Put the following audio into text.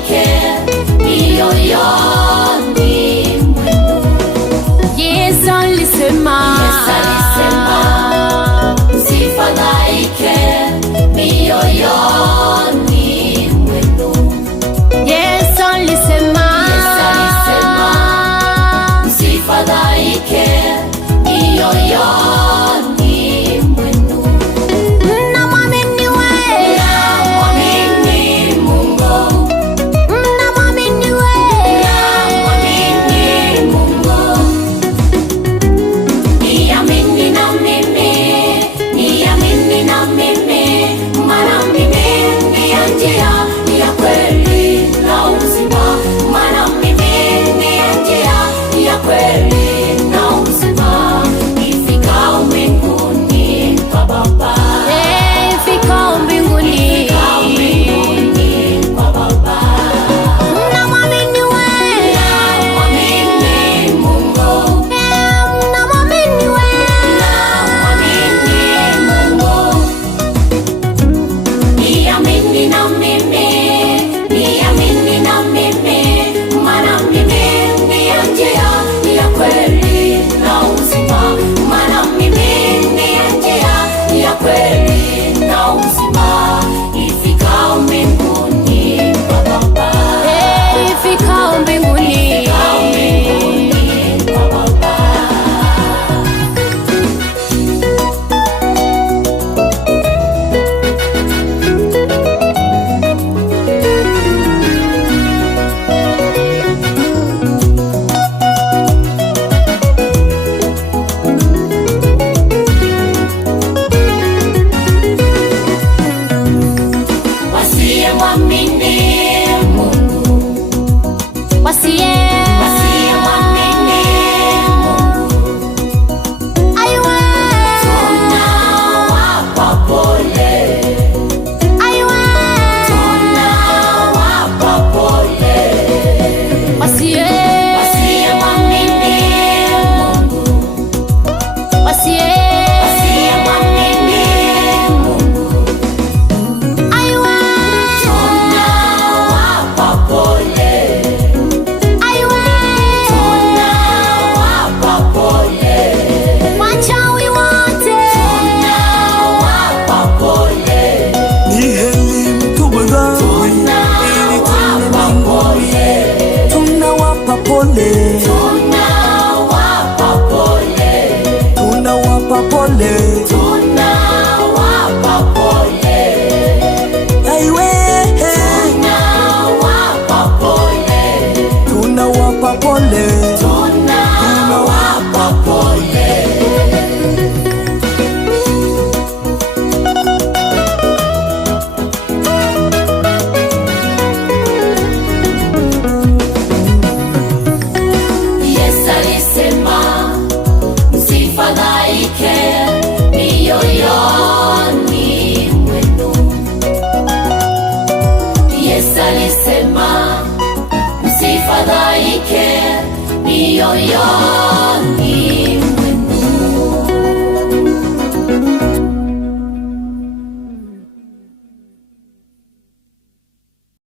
msifadhaike mioyoni mwenu. Yesu alisema msifadhaike mioyoni mwenu. Yesu alisema msifadhaike mioyoni mwenu. Mnamwamini wewe, Mnamwamini Mungu, mnamwamini wewe, mnamwamini Mungu. Niamini na mimi, niamini na mimi, maana mimi ndiyo njia ya kweli na uzima, maana mimi ndiyo njia ya kweli na uzima. Nifikao mbinguni kwa Baba, fikao mbinguni. nifikao mbinguni kwa Baba. Mnamwamini wewe, Namwamini Mungu, mnamwamini wewe, namwamini Mungu. Niamini na mimi, niamini na mimi, maana mimi ndiyo njia ya kweli na uzima, maana mimi ndiyo njia ya kweli na uzima. Nifikao mbinguni kwa Baba, fikao mbinguni. nifikao mbinguni kwa Baba. Wasiyemwamini Mungu, wasiyemwamini Mungu, Aiwe, tunawapa pole, aiwe, tunawapa pole. Wasiyemwamini Mungu, wasiyemwamini Mungu, aiwe, tunawapa pole, aiwe, tunawapa pole, wachawi wote, tunawapa pole, Ni heri mtubu dhambi ili tunawapa pole, tunawapa pole, tunawapa pole, tunawapa pole. tunawapa pole, Aiwe, tunawapa pole, tunawapa pole. tunawapa pole. Yesu alisema msifadhaike mioyoni mwenu. Yesu alisema msifadhaike mioyoni